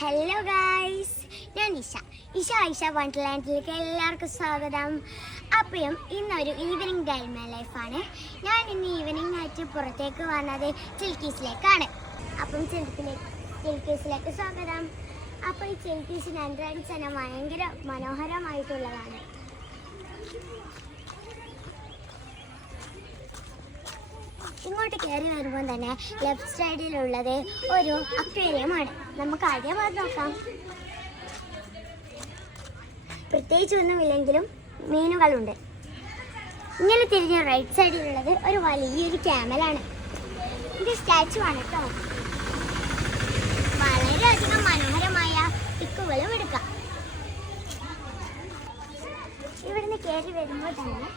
Hello guys, ഞാൻ ഇഷ വണ്ടർലാൻഡിലേക്ക് എല്ലാവർക്കും സ്വാഗതം. അപ്പം ഇന്നൊരു ഈവനിങ് ഡേ മൈ ലൈഫാണ്. ഞാൻ ഇന്ന് ഈവനിങ് ആയിട്ട് പുറത്തേക്ക് വന്നത് ചിൽക്കീസിലേക്കാണ്. അപ്പം ചിൽക്കീസിലേക്ക് സ്വാഗതം. അപ്പോൾ ഈ ചിൽക്കീസിന് എൻട്രൻസ് തന്നെ ഭയങ്കര മനോഹരമായിട്ടുള്ളതാണ്. ഇങ്ങോട്ട് കയറി വരുമ്പോൾ തന്നെ ലെഫ്റ്റ് സൈഡിലുള്ളത് ഒരു അക്വേറിയമാണ്. നമുക്ക് ആദ്യം അത് നോക്കാം. പ്രത്യേകിച്ചൊന്നുമില്ലെങ്കിലും മീനുകളുണ്ട്. ഇങ്ങനെ തിരിഞ്ഞ റൈറ്റ് സൈഡിലുള്ളത് ഒരു വലിയൊരു ക്യാമലാണ്. ഇത് സ്റ്റാച്ചു ആണ് കേട്ടോ. വളരെയധികം മനോഹരമായ പിക്കുകളും എടുക്കാം. ഇവിടുന്ന് കയറി വരുമ്പോൾ തന്നെ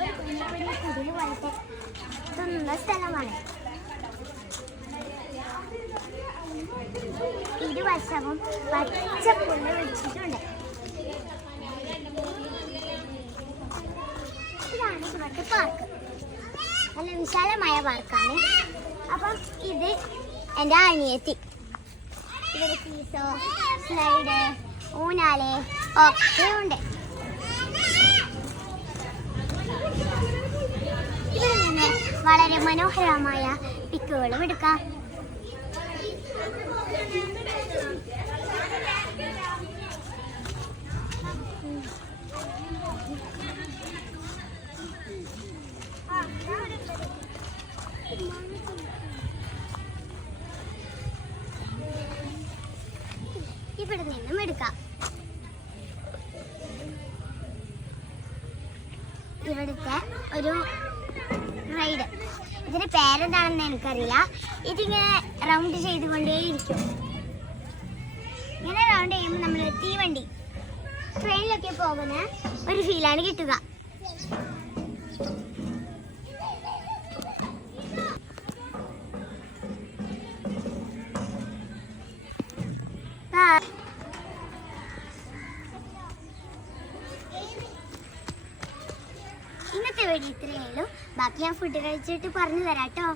ഒരു കുഞ്ഞു കുഞ്ഞു കുടിൽ പോലത്തെ ുന്ന സ്ഥലമാണ്. ഇരുവശവും പച്ച പുല്ല് പിടിച്ചിട്ടുണ്ട്. ഇതാണ് ഇവിടുത്തെ പാർക്ക്. നല്ല വിശാലമായ പാർക്കാണ്. അപ്പം ഇത് എൻ്റെ അനിയത്തി. ഇവിടെ സീസോ, സ്ലൈഡ്, ഊഞ്ഞാല് ഒക്കെ ഉണ്ട്. ഇവിടെ നിന്ന് വളരെ മനോഹരമായ പിക്കുകളും എടുക്കാം. ഇവിടെ നിന്നും എടുക്കാം. ഇവിടുത്തെ ഒരു റൈഡ്, ഇതിന്റെ പേരെന്താണെന്ന് എനിക്കറിയില്ല. ഇതിങ്ങനെ റൗണ്ട് ചെയ്തുകൊണ്ടേയിരിക്കും. ഇങ്ങനെ റൗണ്ട് ചെയ്യുമ്പോൾ നമ്മൾ തീവണ്ടി ട്രെയിനിലൊക്കെ പോകുന്ന ഒരു ഫീലാണ് കിട്ടുക. ഇന്നത്തെ വീഡിയോ ഇത്രയേ ഉള്ളൂ. ബാക്കി ഞാൻ ഫുഡ് കഴിച്ചിട്ട് പറഞ്ഞു തരാം കേട്ടോ.